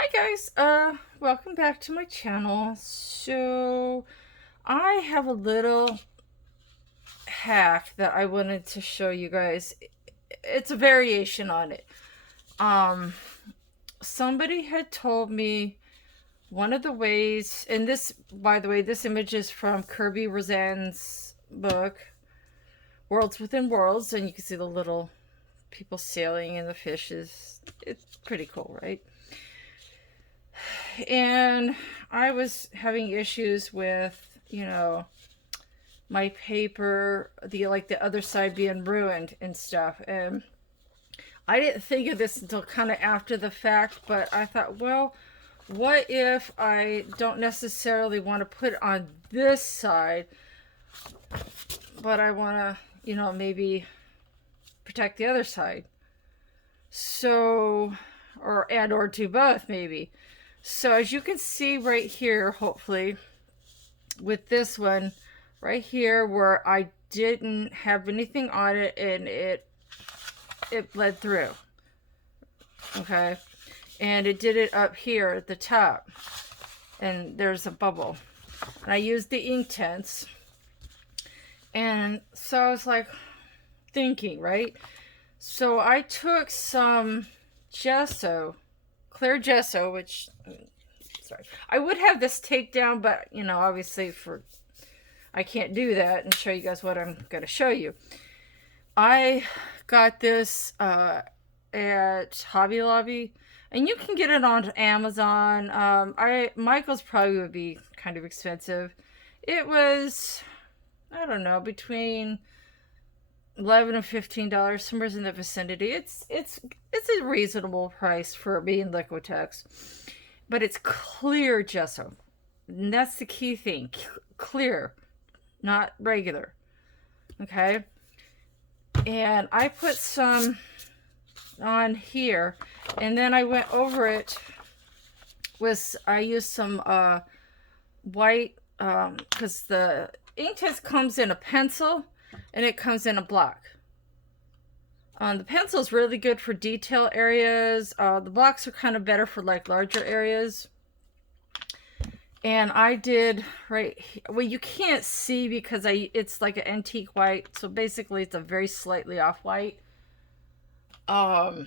Hi guys, welcome back to my channel. So I have a little hack that I wanted to show you guys. It's a variation on it. Um, Somebody had told me one of the ways, and this, by the way, this image is from Kirby Roseanne's book, Worlds Within Worlds, and you can see the little people sailing and the fishes. It's pretty cool, right? And I was having issues with, my paper, the other side being ruined and stuff. And I didn't think of this until kind of after the fact, but I thought, well, what if I don't necessarily want to put it on this side, but I want to, maybe protect the other side. So, or do both maybe. So as you can see right here, hopefully, with this one right here where I didn't have anything on it and it bled through. Okay. And it did it up here at the top. And there's a bubble. And I used the ink tints. And so I was like thinking, right? So I took some gesso, clear gesso, which, sorry, I would have this take down, but obviously I can't do that and show you guys what I'm going to show you. I got this at Hobby Lobby, and you can get it on Amazon. Michael's probably would be kind of expensive. It was, I don't know, between $11 and $15, somewhere in the vicinity. It's a reasonable price for being Liquitex, but it's clear gesso, and that's the key thing. Clear, not regular. Okay, and I put some on here, and then I went over it with, I used some white, because the ink test comes in a pencil and it comes in a block. The pencil is really good for detail areas. The blocks are kind of better for like larger areas. And I did right here. Well, you can't see because it's like an antique white, so basically it's a very slightly off white. But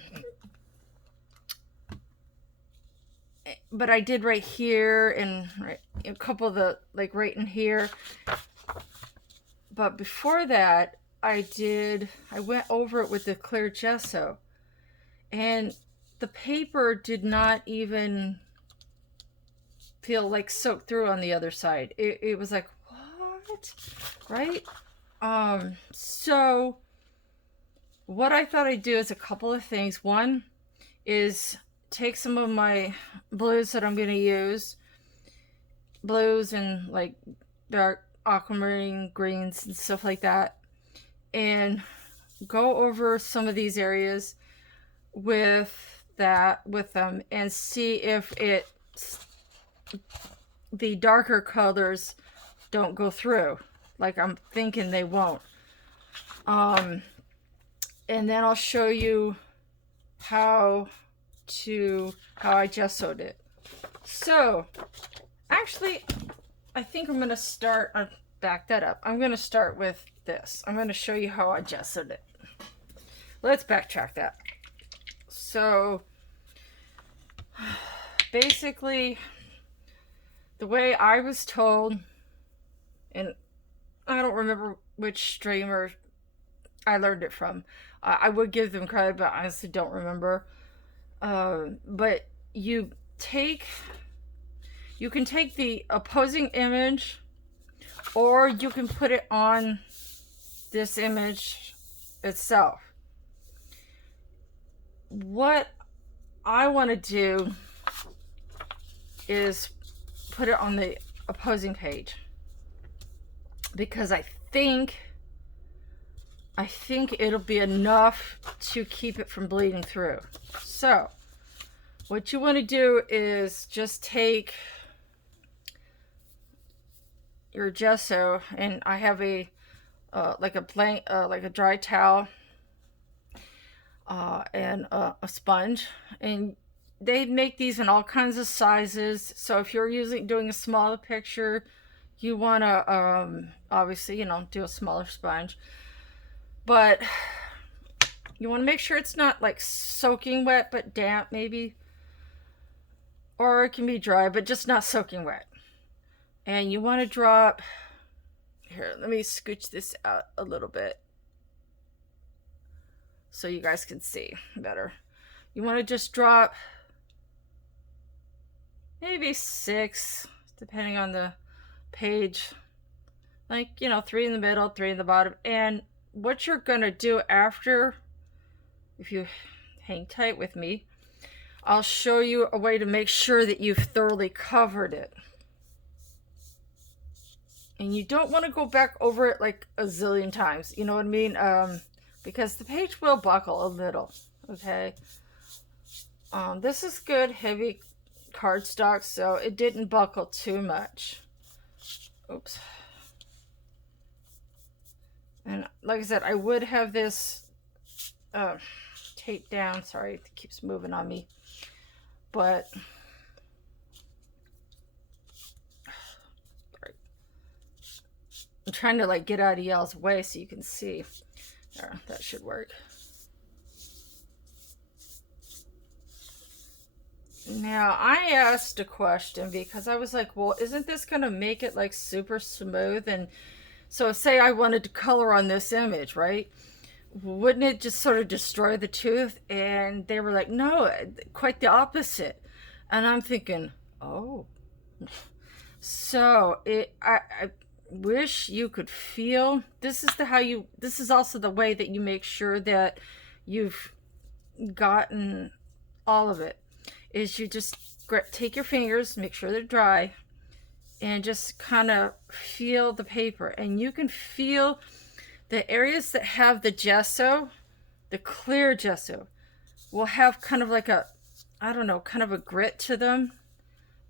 I did right here and a couple of the, like right in here. But before that, I went over it with the clear gesso, and the paper did not even feel like soaked through on the other side. It was like, what? Right? So what I thought I'd do is a couple of things. One is take some of my blues that I'm going to use, blues and like dark aquamarine greens and stuff like that, and go over some of these areas with them and see if the darker colors don't go through, like I'm thinking they won't. And then I'll show you how I gessoed it. So actually, I think I'm gonna start, back that up. I'm gonna start with this. I'm gonna show you how I gessoed it. Let's backtrack that. So basically, the way I was told, and I don't remember which streamer I learned it from. I would give them credit, but I honestly don't remember. But you can take the opposing image, or you can put it on this image itself. What I want to do is put it on the opposing page, because I think it'll be enough to keep it from bleeding through. So what you want to do is just take your gesso, and I have a like a dry towel and a sponge, and they make these in all kinds of sizes. So if you're doing a smaller picture, you want to obviously, you know, do a smaller sponge. But you want to make sure it's not like soaking wet, but damp maybe. Or it can be dry, but just not soaking wet. And you want to drop, here, let me scooch this out a little bit so you guys can see better. You want to just drop maybe 6, depending on the page. Like, you know, 3 in the middle, 3 in the bottom. And what you're going to do after, if you hang tight with me, I'll show you a way to make sure that you've thoroughly covered it. And you don't want to go back over it like a zillion times. You know what I mean? Because the page will buckle a little. Okay. This is good, heavy cardstock, so it didn't buckle too much. Oops. And like I said, I would have this taped down. Sorry, it keeps moving on me. But I'm trying to like get out of y'all's way so you can see. There, that should work. Now, I asked a question because I was like, well, isn't this going to make it like super smooth? And so say I wanted to color on this image, right? Wouldn't it just sort of destroy the tooth? And they were like, no, quite the opposite. And I'm thinking, oh. So I wish you could feel, this is also the way that you make sure that you've gotten all of it, is you just take your fingers, make sure they're dry, and just kind of feel the paper. And you can feel the areas that have the gesso, the clear gesso, will have kind of like a, I don't know, kind of a grit to them.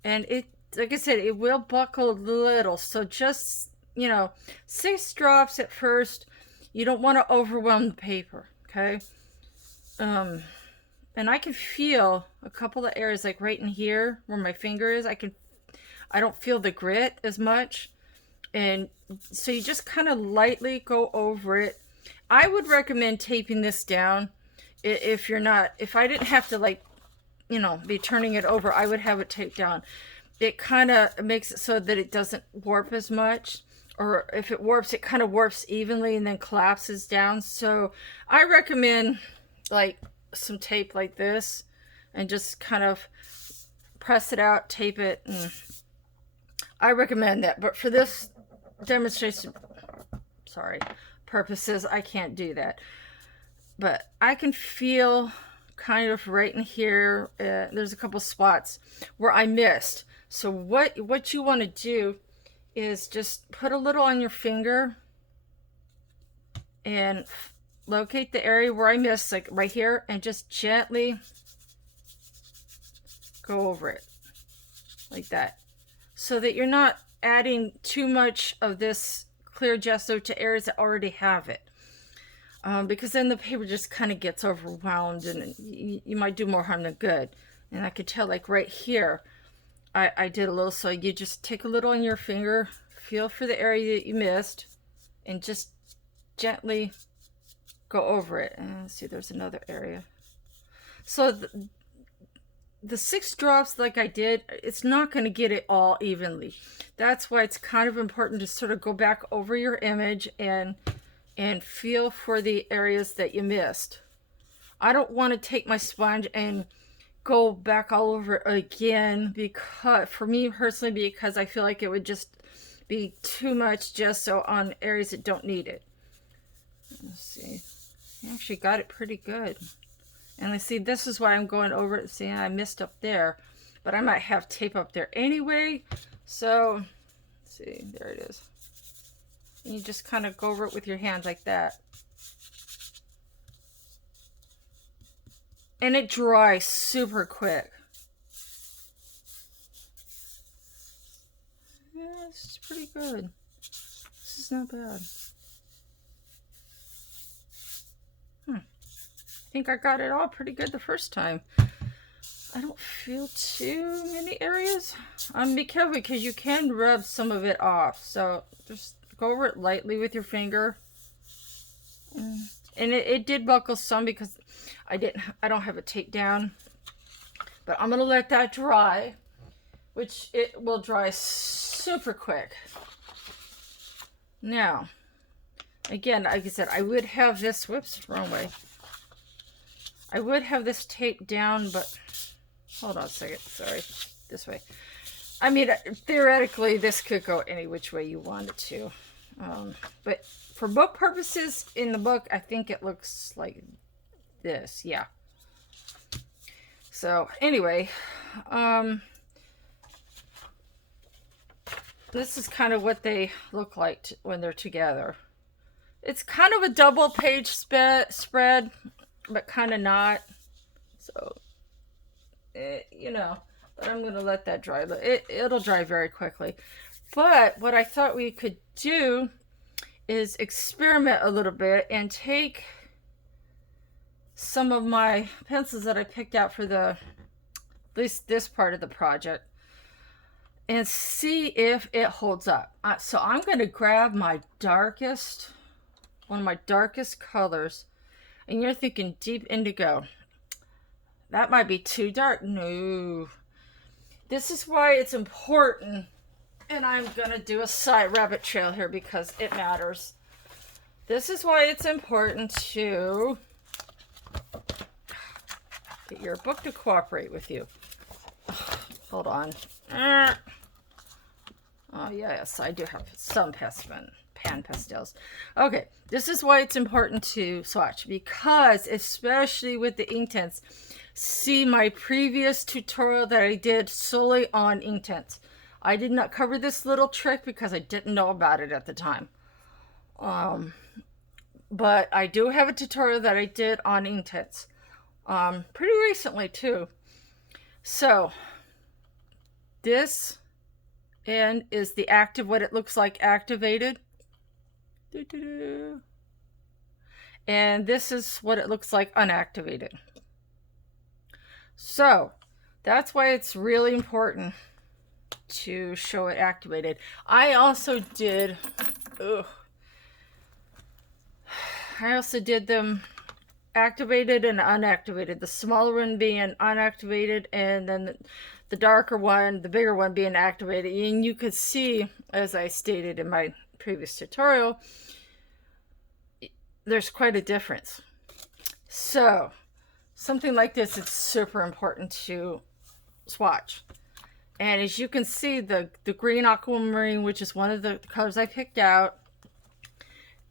And it, like I said, it will buckle a little. So just, you know, 6 drops at first. You don't want to overwhelm the paper, okay? And I can feel a couple of areas, like right in here where my finger is. I don't feel the grit as much. And so you just kind of lightly go over it. I would recommend taping this down. If I didn't have to, like, you know, be turning it over, I would have it taped down. It kind of makes it so that it doesn't warp as much. Or if it warps, it kind of warps evenly and then collapses down. So I recommend like some tape like this and just kind of press it out, tape it, and I recommend that. But for this demonstration, purposes, I can't do that. But I can feel kind of right in here, there's a couple spots where I missed. So what you want to do is just put a little on your finger and locate the area where I missed, like right here, and just gently go over it like that, so that you're not adding too much of this clear gesso to areas that already have it, because then the paper just kind of gets overwhelmed and you might do more harm than good. And I could tell, like right here, I did a little. So you just take a little on your finger, feel for the area that you missed, and just gently go over it. And see, there's another area. So the 6 drops, like I did, it's not going to get it all evenly. That's why it's kind of important to sort of go back over your image and feel for the areas that you missed. I don't want to take my sponge and go back all over it again, because for me personally, because I feel like it would just be too much gesso on areas that don't need it. Let's see, I actually got it pretty good. And let's see, this is why I'm going over it. See, I missed up there, but I might have tape up there anyway. So let's see, there it is. And you just kind of go over it with your hand like that. And it dries super quick. Yeah, this is pretty good. This is not bad. I think I got it all pretty good the first time. I don't feel too many areas. Be careful because you can rub some of it off. So just go over it lightly with your finger. And it did buckle some because I don't have it taped down. But I'm gonna let that dry, which it will dry super quick. Now, again, like I said, I would have this, whoops, wrong way. I would have this taped down, but hold on a second, sorry, this way. I mean, theoretically, this could go any which way you want it to. But for book purposes, in the book, I think it looks like this, yeah. So, anyway, this is kind of what they look like when they're together. It's kind of a double page spread, but kind of not. So, you know, but I'm going to let that dry. It'll dry very quickly. But what I thought we could do is experiment a little bit and take some of my pencils that I picked out for at least this part of the project and see if it holds up. So I'm going to grab my one of my darkest colors, and you're thinking deep indigo. That might be too dark. No. This is why it's important, and I'm going to do a side rabbit trail here because it matters. This is why it's important to get your book to cooperate with you. Hold on. Oh, yes, I do have some pan pastels. Okay, this is why it's important to swatch, because especially with the Inktense, see my previous tutorial that I did solely on Inktense. I did not cover this little trick because I didn't know about it at the time. But I do have a tutorial that I did on Inktense. Pretty recently too. So this end is the active, what it looks like activated. And this is what it looks like unactivated. So that's why it's really important to show it activated. I also did them activated and unactivated. The smaller one being unactivated, and then the darker one, the bigger one, being activated. And you could see, as I stated in my previous tutorial, there's quite a difference. So something like this, it's super important to swatch. And as you can see, the green aquamarine, which is one of the colors I picked out,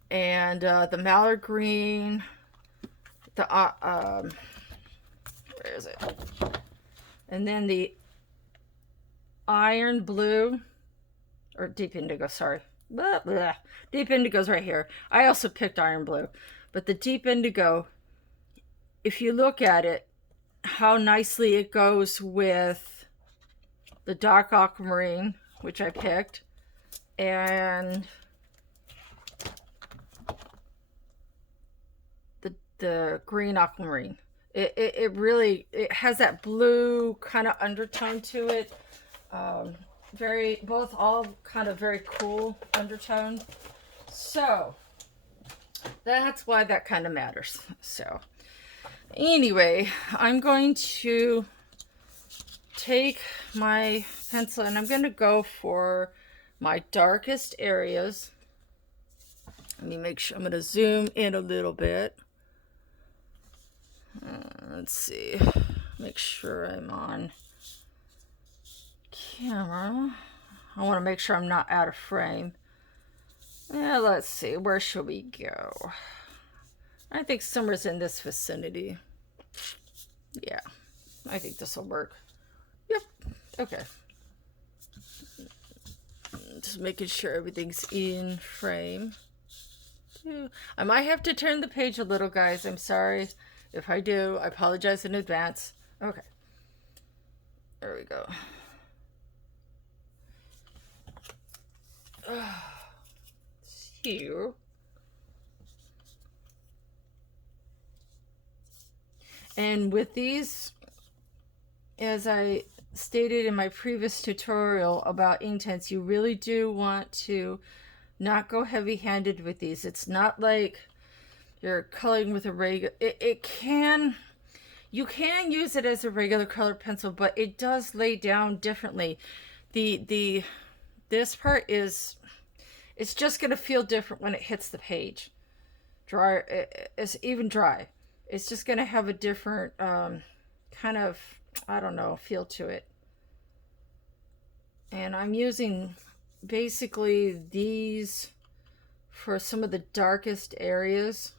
and the mallard green, the where is it? And then the iron blue, or deep indigo, sorry. Blah, blah. Deep indigo's right here. I also picked iron blue, but the deep indigo, if you look at it, how nicely it goes with the dark aquamarine, which I picked, and the green aquamarine. It really, it has that blue kind of undertone to it. All kind of very cool undertone. So that's why that kind of matters. So anyway, I'm going to take my pencil and I'm going to go for my darkest areas. Let me make sure, I'm going to zoom in a little bit. Let's see, make sure I'm on camera. I want to make sure I'm not out of frame. Yeah, let's see, where should we go? I think somewhere's in this vicinity. Yeah, I think this will work. Yep, okay. Just making sure everything's in frame. I might have to turn the page a little, guys. I'm sorry. If I do, I apologize in advance. Okay. There we go. Here. And with these, as I stated in my previous tutorial about Inktense, you really do want to not go heavy-handed with these. It's not like you're coloring with a regular... You can use it as a regular colored pencil, but it does lay down differently. This part is... It's just going to feel different when it hits the page. It's even dry. It's just going to have a different kind of, I don't know, feel to it. And I'm using basically these for some of the darkest areas.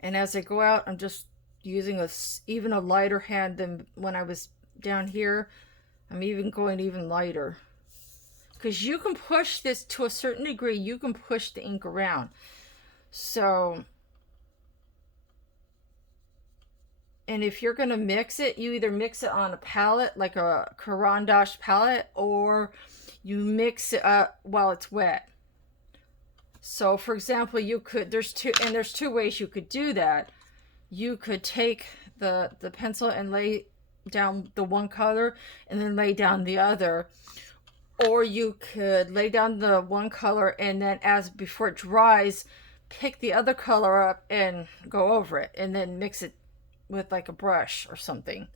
And as I go out, I'm just using even a lighter hand than when I was down here. I'm even going even lighter. Because you can push this to a certain degree, you can push the ink around. So, and if you're going to mix it, you either mix it on a palette, like a Caran d'Ache palette, or you mix it up while it's wet. So, for example, you could, there's two ways you could do that. You could take the pencil and lay down the one color and then lay down the other. Or you could lay down the one color and then before it dries, pick the other color up and go over it and then mix it with like a brush or something.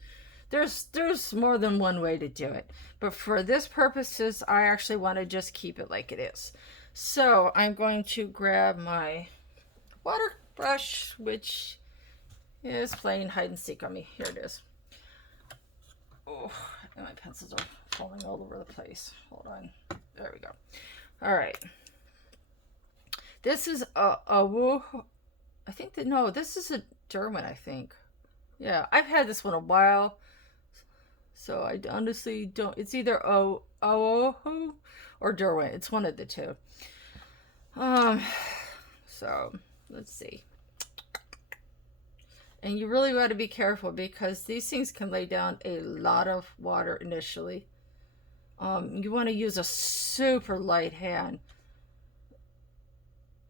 There's more than one way to do it. But for this purposes, I actually want to just keep it like it is. So I'm going to grab my water brush, which is playing hide and seek on me. Here it is. Oh, and my pencils are falling all over the place. Hold on. There we go. All right. This is I think that, no, this is a Derwent, I think. Yeah, I've had this one a while. So I honestly don't, it's either Oahu or Derwent. It's one of the two. So let's see. And you really want to be careful because these things can lay down a lot of water initially. You want to use a super light hand,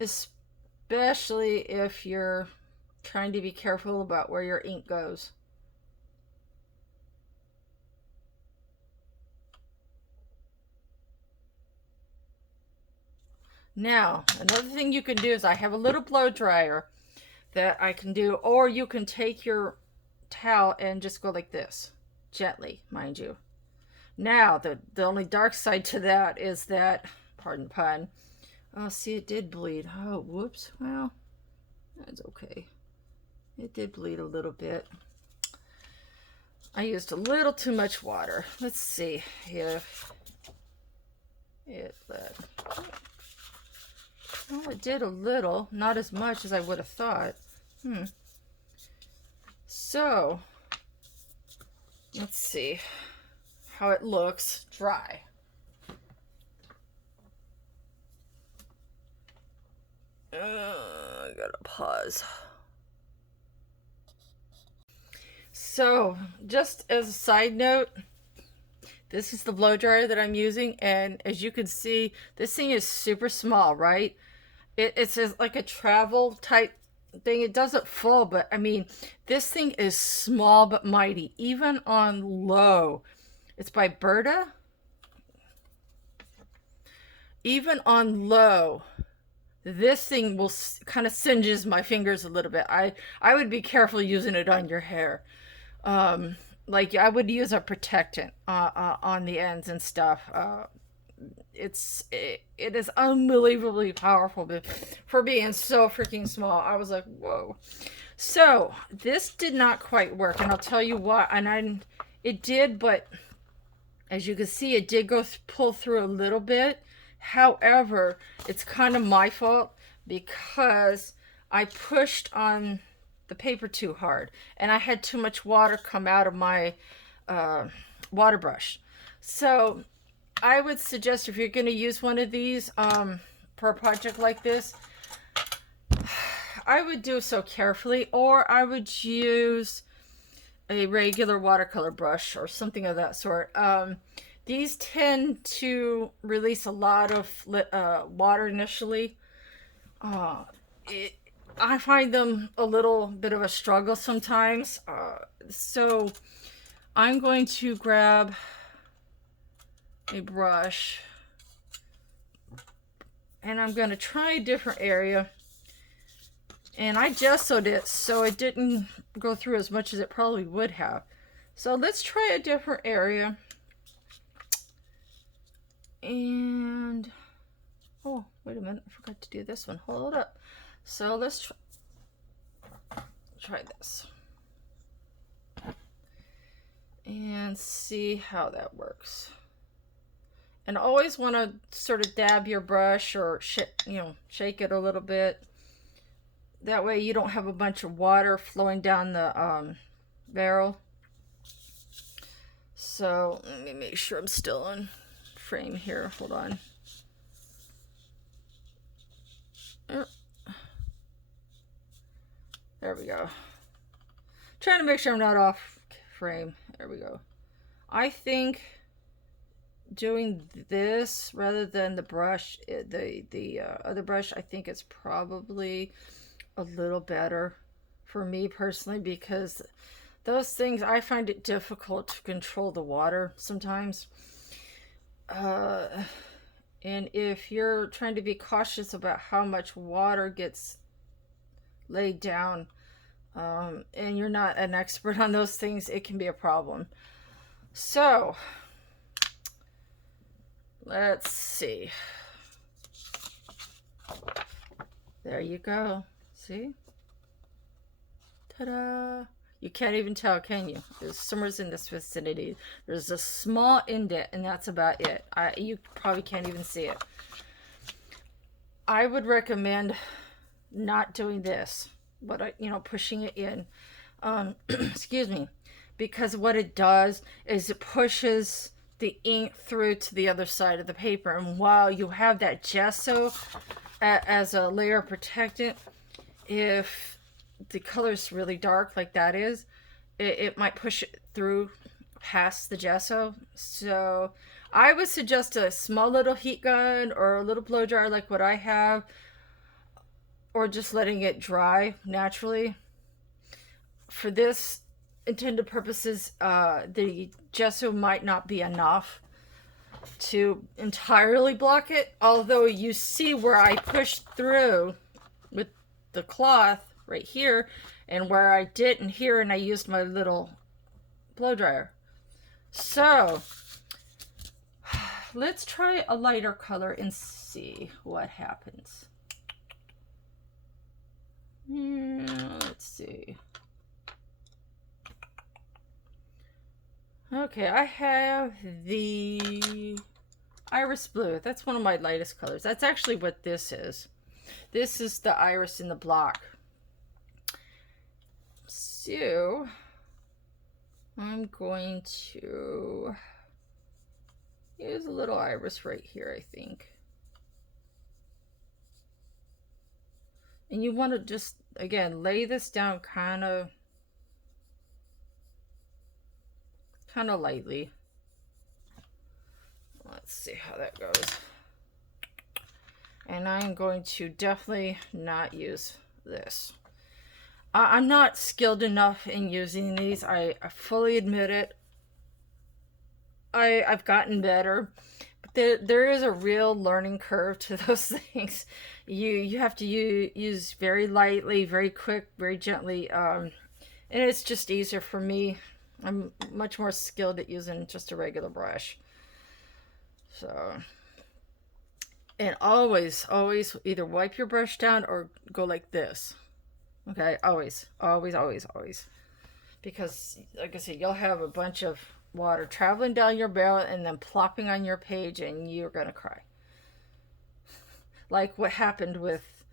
especially if you're trying to be careful about where your ink goes. Now, another thing you can do is I have a little blow dryer that I can do, or you can take your towel and just go like this, gently, mind you. Now, the only dark side to that is that, pardon pun, oh, see, it did bleed. Oh, whoops. Well, that's okay. It did bleed a little bit. I used a little too much water. Let's see if it let. Well, it did a little, not as much as I would have thought. So, let's see how it looks dry. I gotta pause. So, just as a side note, this is the blow dryer that I'm using, and as you can see, this thing is super small, right? It's like a travel type thing. It doesn't fall, but I mean, this thing is small but mighty, even on low. It's by Berta. Even on low, this thing will kind of singes my fingers a little bit. I would be careful using it on your hair. Like I would use a protectant on the ends and stuff. It is unbelievably powerful for being so freaking small. I was like, whoa. So this did not quite work, and I'll tell you why. And it did, but as you can see, it did pull through a little bit. However, it's kind of my fault because I pushed on the paper too hard, and I had too much water come out of my water brush. So I would suggest, if you're going to use one of these for a project like this, I would do so carefully, or I would use a regular watercolor brush or something of that sort. These tend to release a lot of water initially. I find them a little bit of a struggle sometimes. So I'm going to grab a brush and I'm going to try a different area. And I gessoed it so it didn't go through as much as it probably would have. So let's try a different area. And, oh, wait a minute, I forgot to do this one. Hold up. So let's try this. And see how that works. And always want to sort of dab your brush or shake it a little bit. That way you don't have a bunch of water flowing down the barrel. So let me make sure I'm still on frame here. Hold on. There we go. Trying to make sure I'm not off frame. There we go. I think doing this rather than the brush, the other brush, I think it's probably a little better for me personally, because those things, I find it difficult to control the water sometimes. And if you're trying to be cautious about how much water gets laid down, and you're not an expert on those things, it can be a problem. So let's see. There you go. See? Ta-da! You can't even tell, can you? There's somewhere's in this vicinity. There's a small indent, and that's about it. You probably can't even see it. I would recommend not doing this, but pushing it in. Excuse me, because what it does is it pushes the ink through to the other side of the paper, and while you have that gesso as a layer protectant, if the color's really dark like that is, it might push it through past the gesso. So I would suggest a small little heat gun or a little blow dryer like what I have, or just letting it dry naturally. For this intended purposes, the gesso might not be enough to entirely block it, although you see where I pushed through with the cloth right here, and where I didn't here, and I used my little blow dryer. So let's try a lighter color and see what happens. Let's see. Okay, I have the iris blue. That's one of my lightest colors. That's actually what this is. This is the iris in the block. So I'm going to use a little iris right here, I think. And you want to just, again, lay this down kind of lightly. Let's see how that goes. And I'm going to definitely not use this. I'm not skilled enough in using these. I fully admit it. I've gotten better. But there is a real learning curve to those things. You have to use very lightly, very quick, very gently. And it's just easier for me. I'm much more skilled at using just a regular brush. So, and always either wipe your brush down or go like this. Okay, always. Because, like I said, you'll have a bunch of water traveling down your barrel and then plopping on your page, and you're gonna cry. Like what happened with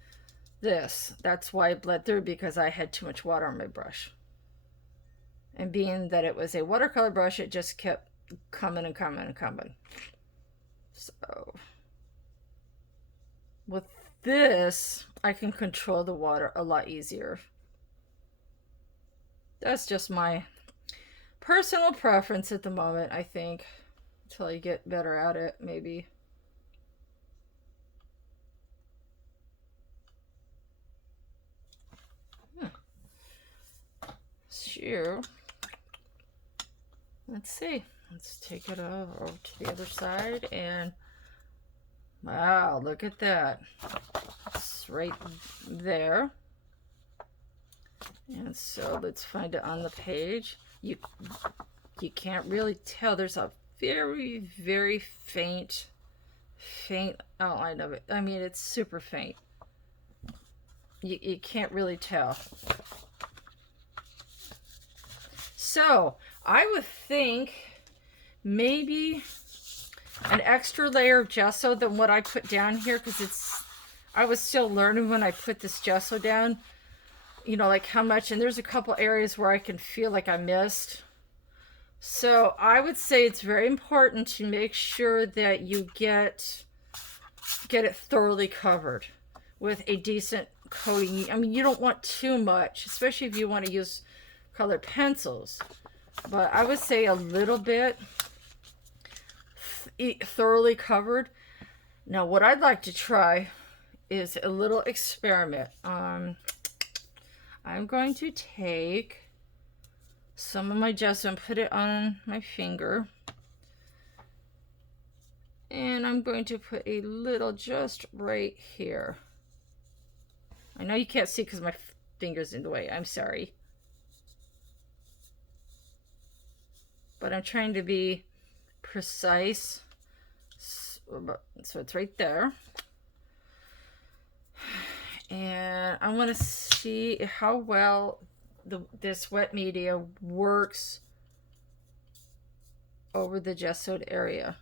this. That's why it bled through, because I had too much water on my brush. And being that it was a watercolor brush, it just kept coming and coming and coming. So with this, I can control the water a lot easier. That's just my personal preference at the moment, I think. Until I get better at it, maybe. you, let's see, let's take it over to the other side, and wow, look at that. It's right there. And so let's find it on the page. You can't really tell. There's a very, very faint outline of it. I mean, it's super faint. You can't really tell. So I would think maybe an extra layer of gesso than what I put down here, because I was still learning when I put this gesso down, you know, like how much, and there's a couple areas where I can feel like I missed. So I would say it's very important to make sure that you get it thoroughly covered with a decent coating. I mean, you don't want too much, especially if you want to use colored pencils, but I would say a little bit thoroughly covered. Now what I'd like to try is a little experiment. I'm going to take some of my gesso and put it on my finger, and I'm going to put a little just right here. I know you can't see because my finger's in the way, I'm sorry, but I'm trying to be precise. So it's right there, and I want to see how well this wet media works over the gessoed area.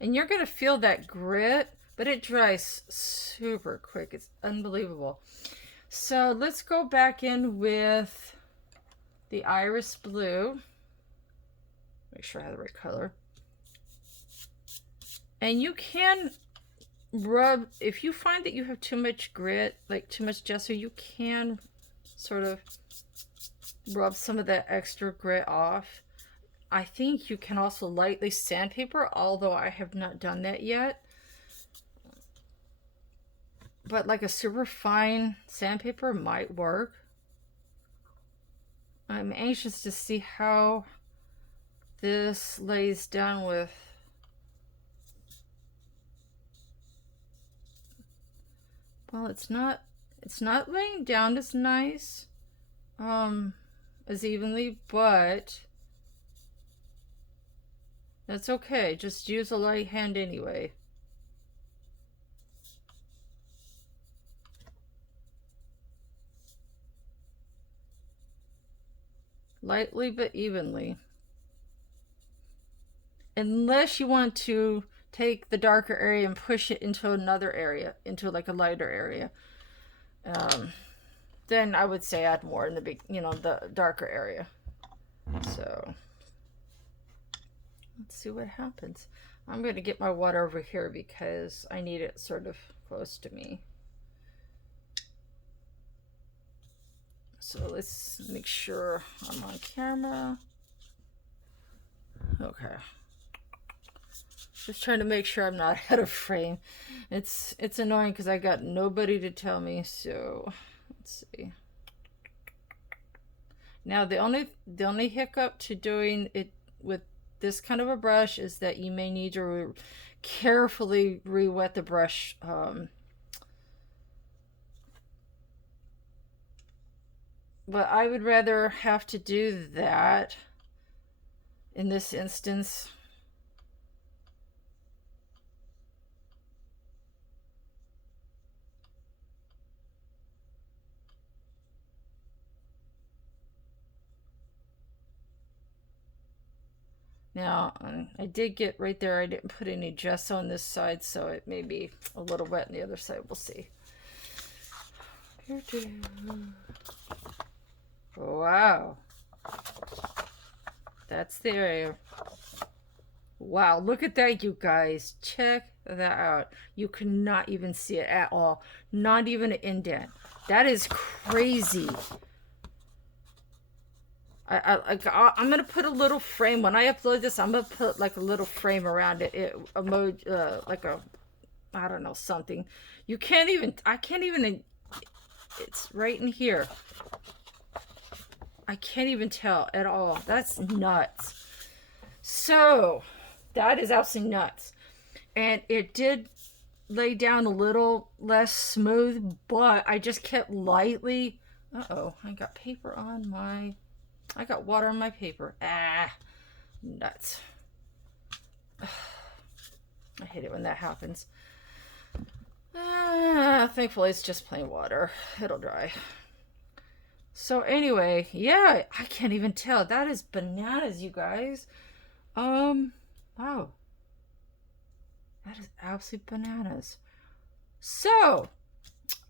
And you're going to feel that grit, but it dries super quick. It's unbelievable. So let's go back in with the iris blue. Make sure I have the right color. And you can rub, if you find that you have too much grit, like too much gesso, you can sort of rub some of that extra grit off. I think you can also lightly sandpaper, although I have not done that yet. But like a super fine sandpaper might work. I'm anxious to see how this lays down with. Well, it's not laying down as nice, as evenly, but that's okay. Just use a light hand anyway. Lightly but evenly. Unless you want to take the darker area and push it into another area, into like a lighter area, then I would say add more in the big, you know, the darker area. So let's see what happens. I'm going to get my water over here because I need it sort of close to me. So let's make sure I'm on camera. Okay. Just trying to make sure I'm not out of frame. It's annoying because I got nobody to tell me. So let's see. Now the only hiccup to doing it with this kind of a brush is that you may need to carefully re-wet the brush. But I would rather have to do that in this instance. Now, I did get right there, I didn't put any gesso on this side, so it may be a little wet on the other side. We'll see. Wow. That's the area. Wow, look at that, you guys. Check that out. You cannot even see it at all. Not even an indent. That is crazy. I'm gonna put a little frame when I upload this. I'm gonna put like a little frame around it, like a, I don't know, something. You can't even. I can't even It's right in here. I can't even tell at all. That's nuts. So that is absolutely nuts. And it did lay down a little less smooth, but I just kept lightly. Uh-oh, I got paper on my... I got water on my paper. Ah, nuts. I hate it when that happens. Thankfully it's just plain water. It'll dry. So anyway, yeah, I can't even tell. That is bananas, you guys. Wow. That is absolute bananas. So,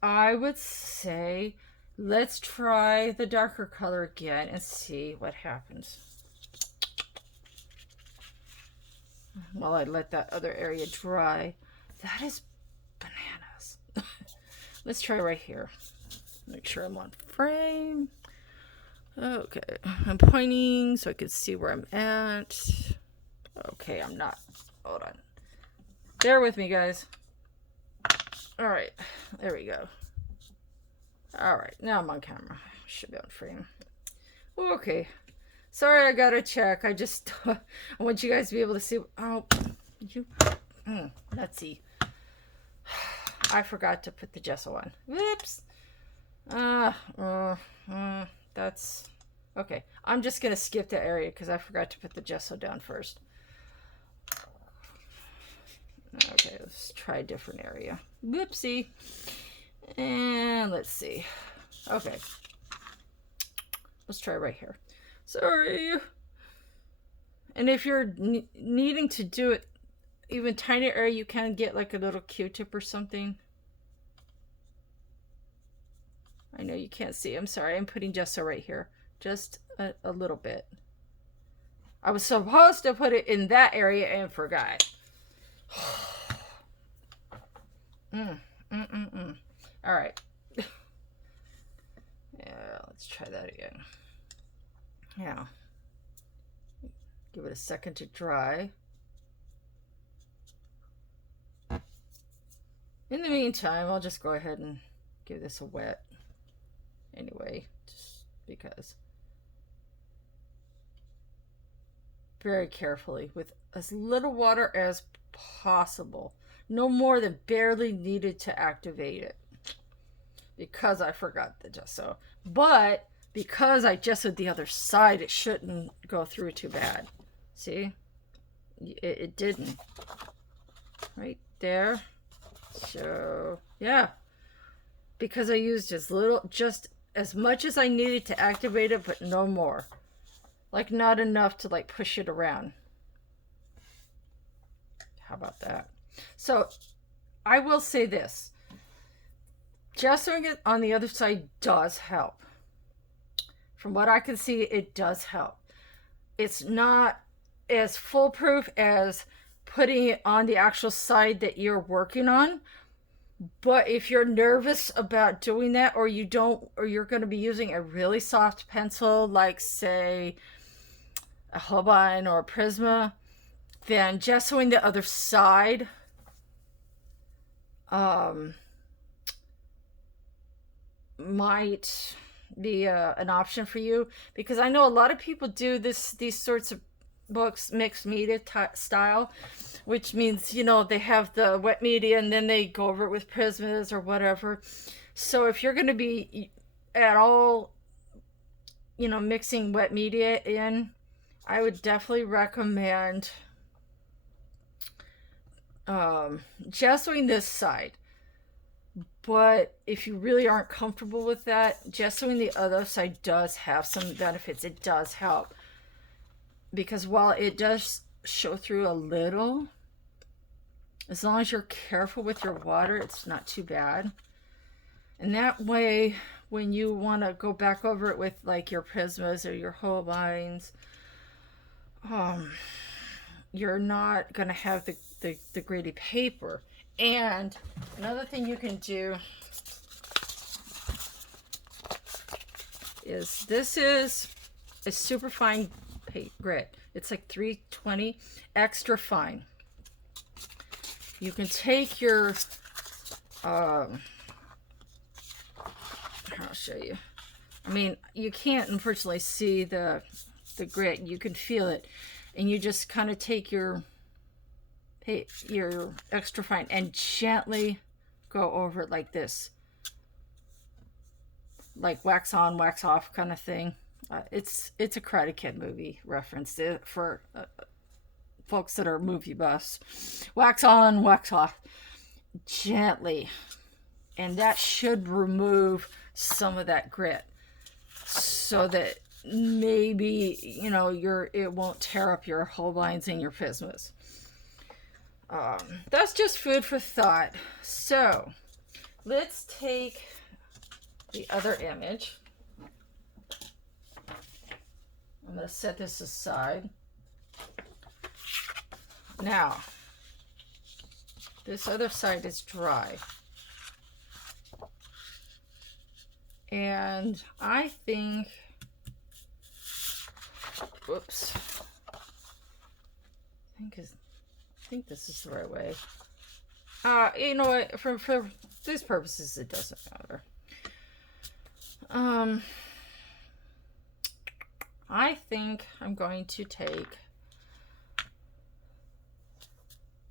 I would say let's try the darker color again and see what happens. While I let that other area dry. That is bananas. Let's try right here. Make sure I'm on frame. Okay, I'm pointing so I can see where I'm at. Okay, I'm not. Hold on. Bear with me, guys. All right, there we go. All right, now I'm on camera. Should be on frame. Okay. Sorry, I gotta check. I just I want you guys to be able to see. Oh, you nutsy. I forgot to put the gesso on. Whoops. That's okay. I'm just gonna skip that area because I forgot to put the gesso down first. Okay, let's try a different area. Whoopsie. And let's see. Okay. Let's try right here. Sorry. And if you're needing to do it even tinier area, you can get like a little Q-tip or something. I know you can't see. I'm sorry. I'm putting gesso right here. Just a little bit. I was supposed to put it in that area and forgot. All right. Yeah, let's try that again. Yeah. Give it a second to dry. In the meantime, I'll just go ahead and give this a wet. Anyway, just because. Very carefully with as little water as possible. No more than barely needed to activate it. Because I forgot the gesso. But because I gessoed the other side, it shouldn't go through too bad. See? It didn't. Right there. So, yeah. Because I used just as much as I needed to activate it, but no more. Like, not enough to, like, push it around. How about that? So, I will say this. Gessoing it on the other side does help. From what I can see, it does help. It's not as foolproof as putting it on the actual side that you're working on. But if you're nervous about doing that, or you're going to be using a really soft pencil, like say a Holbein or a Prisma, then gessoing the other side might be an option for you, because I know a lot of people do these sorts of books mixed media style, which means, you know, they have the wet media and then they go over it with Prismas or whatever. So if you're going to be at all, you know, mixing wet media in, I would definitely recommend gessoing this side. But if you really aren't comfortable with that, gessoing the other side does have some benefits. It does help. Because while it does show through a little, as long as you're careful with your water, it's not too bad. And that way, when you want to go back over it with like your Prismas or your Holbeins, you're not going to have the gritty paper. And another thing you can do is, this is a super fine grit. It's like 320, extra fine. You can take your I'll show you. I mean, you can't unfortunately see the grit. You can feel it, and you just kind of take your extra fine and gently go over it like this, like wax on, wax off kind of thing. It's a Karate Kid movie reference for folks that are movie buffs. Wax on, wax off, gently, and that should remove some of that grit, so that maybe, you know, it won't tear up your Holbeins and your Pismas. That's just food for thought. So let's take the other image. I'm going to set this aside. Now, this other side is dry. And I think, whoops, I think this is the right way. You know what, for these purposes, it doesn't matter. I think I'm going to take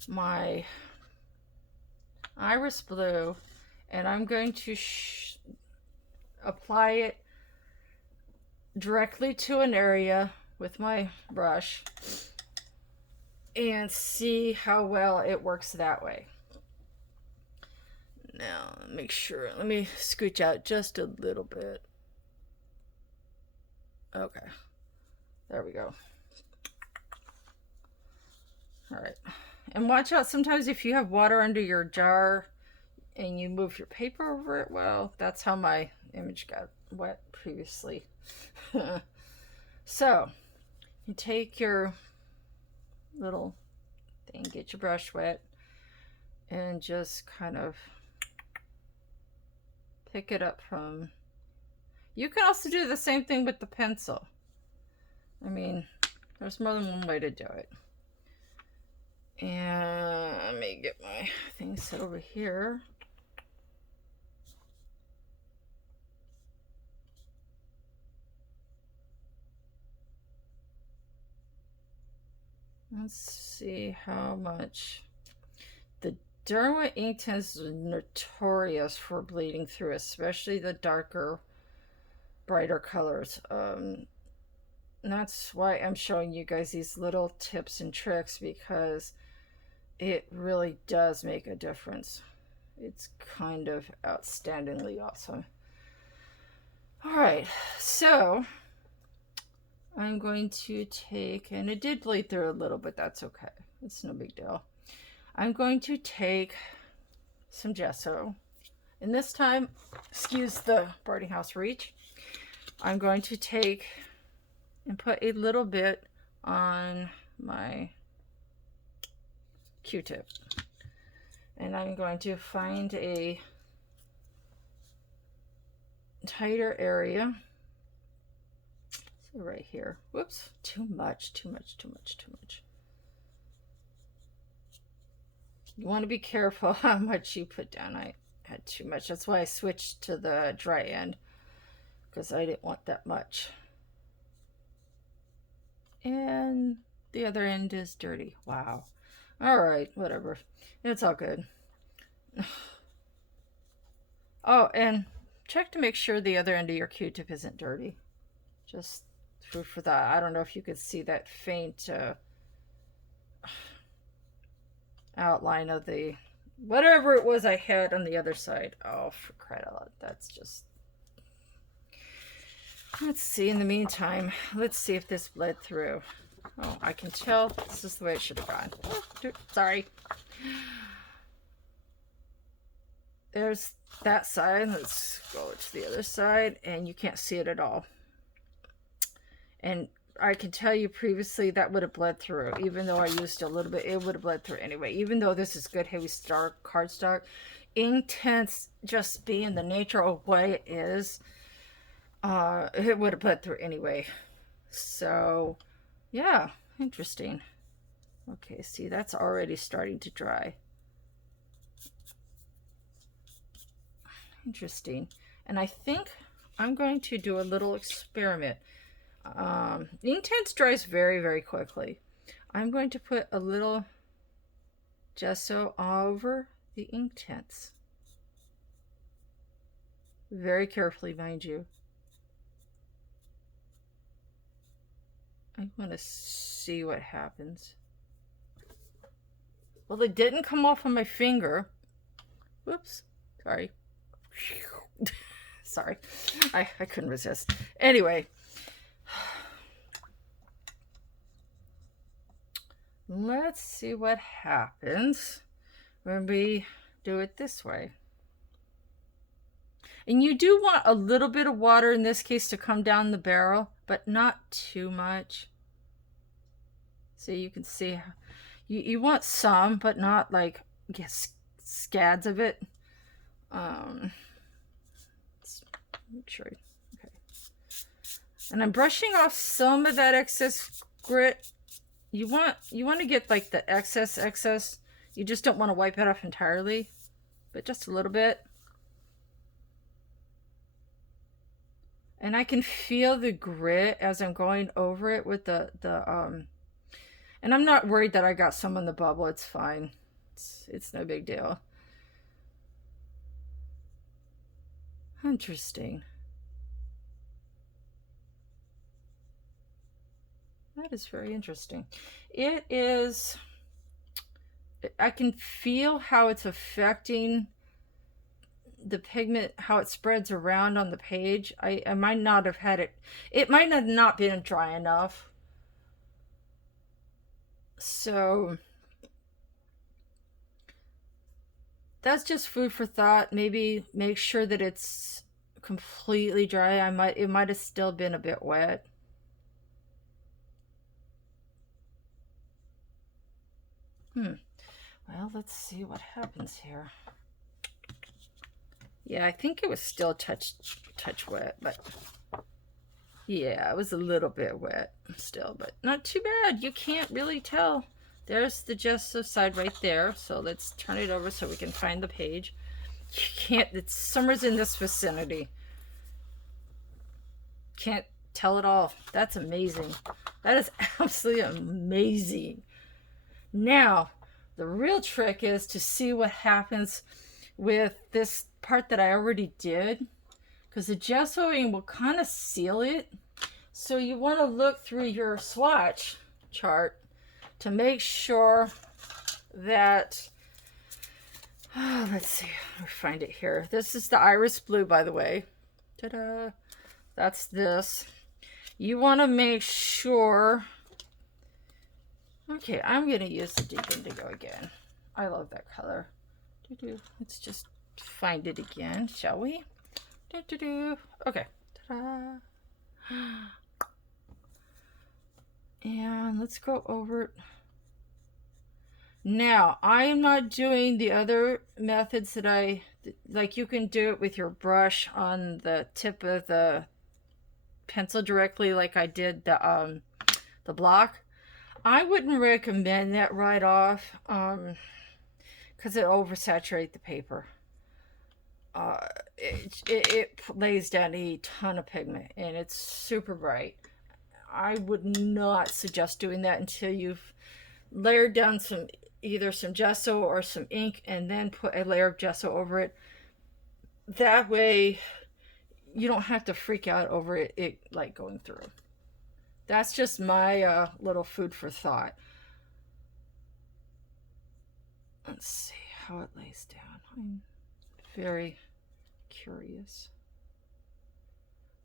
my iris blue and I'm going to apply it directly to an area with my brush and see how well it works that way. Now, make sure, let me scooch out just a little bit. Okay, there we go. All right, and watch out, sometimes if you have water under your jar and you move your paper over it, well, that's how my image got wet previously. So, you take your little thing, get your brush wet, and just kind of pick it up from... You can also do the same thing with the pencil. I mean, there's more than one way to do it. And let me get my thing set over here. Let's see how much. The Derwent ink is notorious for bleeding through, especially the darker, brighter colors. That's why I'm showing you guys these little tips and tricks, because it really does make a difference. It's kind of outstandingly awesome. All right, so I'm going to take, and it did bleed through a little, but that's okay. It's no big deal. I'm going to take some gesso, and this time, excuse the boarding house reach, I'm going to take and put a little bit on my Q-tip, and I'm going to find a tighter area. So right here. Whoops, too much. You want to be careful how much you put down. I had too much. That's why I switched to the dry end, because I didn't want that much. And the other end is dirty. Wow. All right, whatever. It's all good. Oh, and check to make sure the other end of your Q-tip isn't dirty. Just food for thought. I don't know if you could see that faint outline of the whatever it was I had on the other side. Oh, for crying out loud. That's just... Let's see, in the meantime, let's see if this bled through. Oh, I can tell this is the way it should have gone. Oh, sorry. There's that side. Let's go to the other side, and you can't see it at all. And I can tell you previously that would have bled through. Even though I used a little bit, it would have bled through anyway. Even though this is good heavy cardstock, Inktense just being the nature of what it is, it would have bled through anyway. So, yeah, interesting. Okay, see, that's already starting to dry. Interesting. And I think I'm going to do a little experiment. Inktense dries very, very quickly. I'm going to put a little gesso over the Inktense. Very carefully, mind you. I want to see what happens. Well, it didn't come off on my finger. Whoops. Sorry. Sorry. I couldn't resist. Anyway. Let's see what happens when we do it this way. And you do want a little bit of water in this case to come down the barrel, but not too much. So you can see you want some, but not like scads of it. Let's make sure. Okay. And I'm brushing off some of that excess grit. You want to get like the excess. You just don't want to wipe it off entirely, but just a little bit. And I can feel the grit as I'm going over it with the and I'm not worried that I got some on the bubble. It's fine. It's no big deal. Interesting. That is very interesting. It is, I can feel how it's affecting the pigment, how it spreads around on the page. I might not have had it might have not been dry enough. So that's just food for thought. Maybe make sure that it's completely dry. It might have still been a bit wet. Well, let's see what happens here. Yeah, I think it was still touch wet, but yeah, it was a little bit wet still, but not too bad. You can't really tell. There's the gesso side right there. So let's turn it over so we can find the page. You can't, it's summer's in this vicinity. Can't tell it all. That's amazing. That is absolutely amazing. Now, the real trick is to see what happens with this part that I already did, because the gessoing will kind of seal it. So you want to look through your swatch chart to make sure that, let's see, I'll find it here. This is the iris blue, by the way. Ta-da! That's this. You want to make sure. Okay, I'm going to use the deep indigo again. I love that color. Let's just find it again, shall we? Okay. Ta-da. And let's go over it. Now, I am not doing the other methods that like you can do it with your brush on the tip of the pencil directly like I did the block. I wouldn't recommend that right off because it oversaturates the paper. It lays down a ton of pigment and it's super bright. I would not suggest doing that until you've layered down either some gesso or some ink and then put a layer of gesso over it. That way you don't have to freak out over it like going through. That's just my little food for thought. Let's see how it lays down. I'm very curious.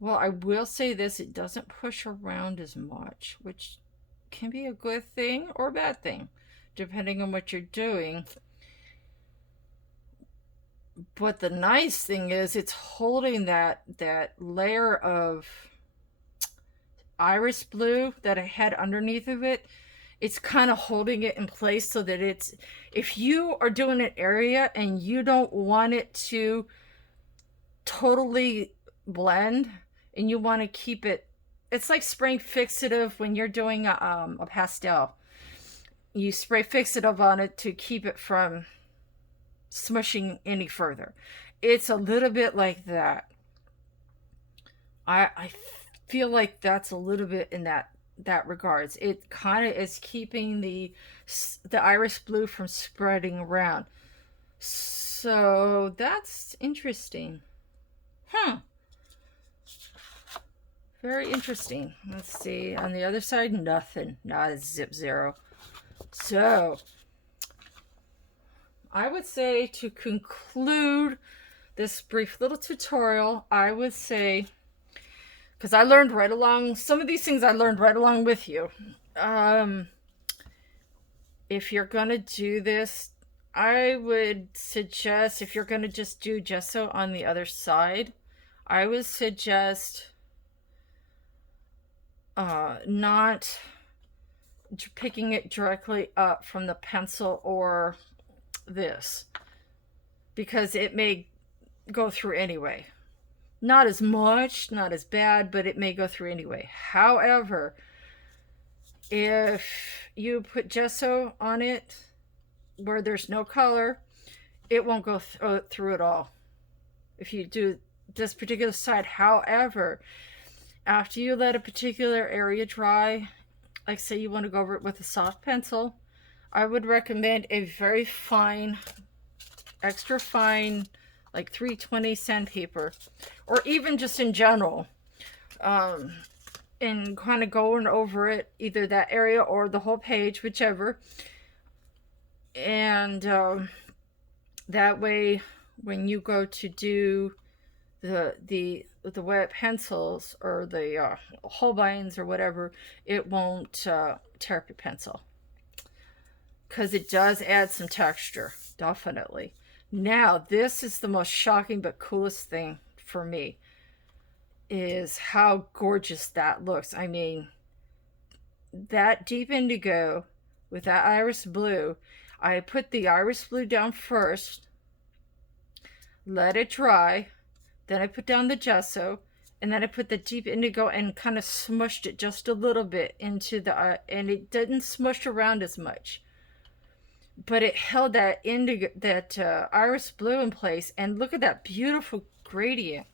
Well, I will say this, it doesn't push around as much, which can be a good thing or a bad thing, depending on what you're doing. But the nice thing is it's holding that layer of iris blue that I had underneath of it. It's kind of holding it in place so that it's, if you are doing an area and you don't want it to totally blend and you want to keep it, it's like spraying fixative when you're doing a pastel. You spray fixative on it to keep it from smushing any further. It's a little bit like that. I feel like that's a little bit in that regards. It kind of is keeping the iris blue from spreading around. So that's interesting. Huh. Very interesting. Let's see. On the other side, nothing. Not a zip zero. So I would say, to conclude this brief little tutorial, I would say, because I learned right along, some of these things I learned right along with you. If you're going to do this, I would suggest, if you're going to just do gesso on the other side, I would suggest not picking it directly up from the pencil or this, because it may go through anyway. Not as much, not as bad, but it may go through anyway. However, if you put gesso on it where there's no color, it won't go through at all if you do this particular side. However, after you let a particular area dry, like say you want to go over it with a soft pencil, I would recommend a very fine, extra fine, like 320 sandpaper, or even just in general, and kind of going over it, either that area or the whole page, whichever. And that way, when you go to do the wet pencils or the Holbeins or whatever, it won't tear up your pencil, because it does add some texture, definitely. Now, this is the most shocking but coolest thing for me, is how gorgeous that looks. I mean, that deep indigo with that iris blue, I put the iris blue down first, let it dry, then I put down the gesso, and then I put the deep indigo and kind of smushed it just a little bit into the, and it didn't smush around as much, but it held that indigo, that iris blue in place. And look at that beautiful gradient.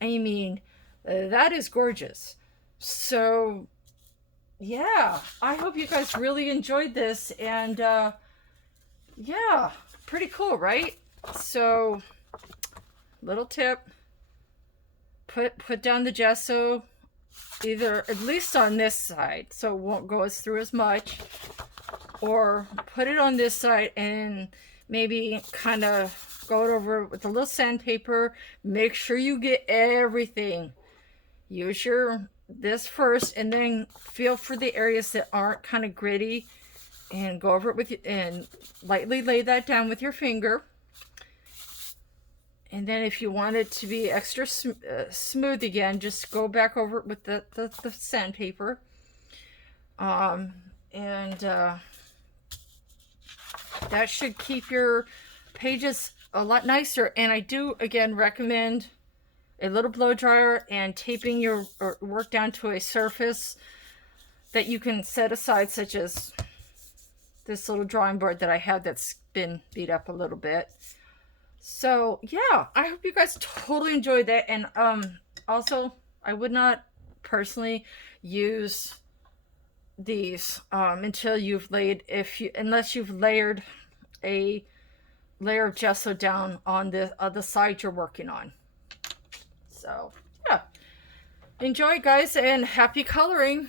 I mean, that is gorgeous. So yeah, I hope you guys really enjoyed this. And yeah, pretty cool, right? So little tip, put down the gesso, either at least on this side so it won't go through as much, or put it on this side and maybe kind of go over it with a little sandpaper. Make sure you get everything. Use your this first, and then feel for the areas that aren't kind of gritty, and go over it with you, and lightly lay that down with your finger. And then if you want it to be extra smooth again, just go back over it with the sandpaper. And that should keep your pages a lot nicer. And I do, again, recommend a little blow dryer and taping your work down to a surface that you can set aside, such as this little drawing board that I have that's been beat up a little bit. So yeah, I hope you guys totally enjoyed that. And also, I would not personally use these until you've laid, unless you've layered a layer of gesso down on the side you're working on. So yeah, enjoy, guys, and happy coloring.